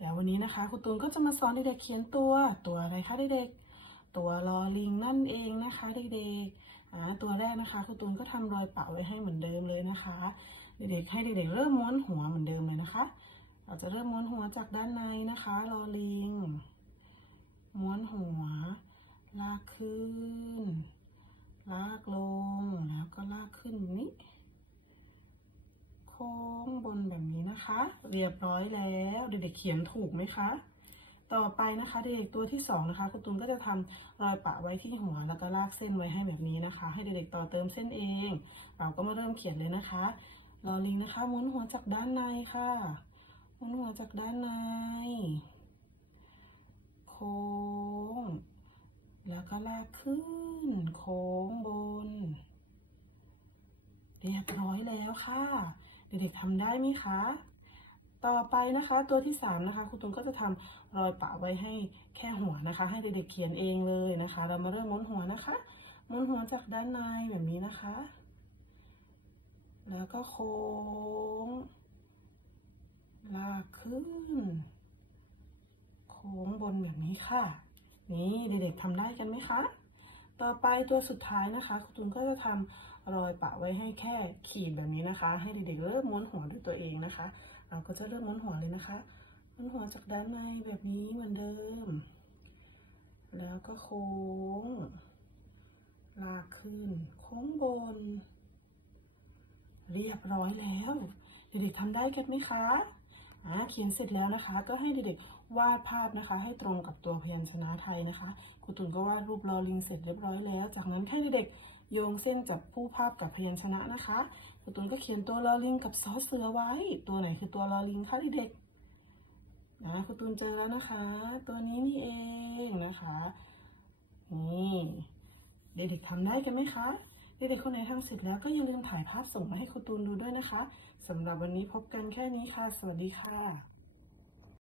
แล้ววันนี้นะครูตูนก็จะมาสอนเด็กๆเขียนตัวตัวอะไรคะเด็กๆตัวลอลิงนั่นเองนะคะเด็กๆตัวแรกนะคะครูตูนก็ทำรอยเปะไว้ให้เหมือนเดิมเลยนะคะ เด็กๆให้เด็กๆเริ่มม้วนหัวเหมือนเดิมเลยนะคะเราจะเริ่มม้วนหัวจากด้านในนะคะลอลิง ม้วนหัว ลากขึ้น ลากลง แล้วก็ลากขึ้นแบบนี้ โค้งบนแบบ นะคะ เรียบร้อยแล้ว เด็กๆเขียนถูกไหมคะ ต่อไปนะคะเด็กๆตัวที่สองนะคะคุณตูนก็จะทำรอยปะไว้ที่หัวแล้วก็ลากเส้นไว้ให้แบบนี้นะคะ ให้เด็กๆต่อเติมเส้นเอง เราก็มาเริ่มเขียนเลยนะคะรอลิงนะคะหมุนหัวจากด้านในค่ะหมุนหัวจากด้านในโค้งแล้วก็ลากขึ้น โค้งบน เรียบร้อยแล้วค่ะ เด็กๆทำได้ไหมคะ ต่อไปนะคะ ตัวที่สามนะคะครูตุนก็จะทำรอยปะไว้ให้แค่หัวนะคะ ให้เด็กๆเขียนเองเลยนะคะ เรามาเริ่มม้วนหัวนะคะม้วนหัวจากด้านในแบบนี้นะคะ แล้วก็โค้ง ลากขึ้น โค้งบนแบบนี้ค่ะ นี่เด็กๆทำได้กันไหมคะ ต่อไปตัวสุดท้ายนะคะครูตูนก็จะทำรอยปะไว้ให้แค่ขีดแบบนี้นะคะ ให้เด็กๆเริ่มม้วนหัวด้วยตัวเองนะคะ เราก็จะเริ่มม้วนหัวเลยนะคะม้วนหัวจากด้านในแบบนี้เหมือนเดิม แล้วก็โค้ง ลากขึ้น โค้งบน เรียบร้อยแล้ว เด็กๆทำได้กันไหมคะ เขียนเสร็จแล้วนะคะ ก็ให้เด็กๆวาดภาพนะคะ ให้ตรงกับตัวพยัญชนะไทยนะคะครูตุนก็วาดรูปลอลิงเสร็จเรียบร้อยแล้ว จากนั้นให้เด็กๆโยงเส้นจับผู้ภาพกับพยัญชนะนะคะครูตุนก็เขียนตัวลอลิงกับซอเสือไว้ ตัวไหนคือตัวลอลิงคะเด็กๆนะครูตุนเจอแล้วนะคะ ตัวนี้นี่เองนะคะนี่เด็กๆทำได้กันไหมคะ เด็กๆคนไหนทำเสร็จแล้วก็อย่าลืมถ่ายภาพส่งมาให้ครูตูนดูด้วยนะคะสำหรับวันนี้พบกันแค่นี้ค่ะ สวัสดีค่ะ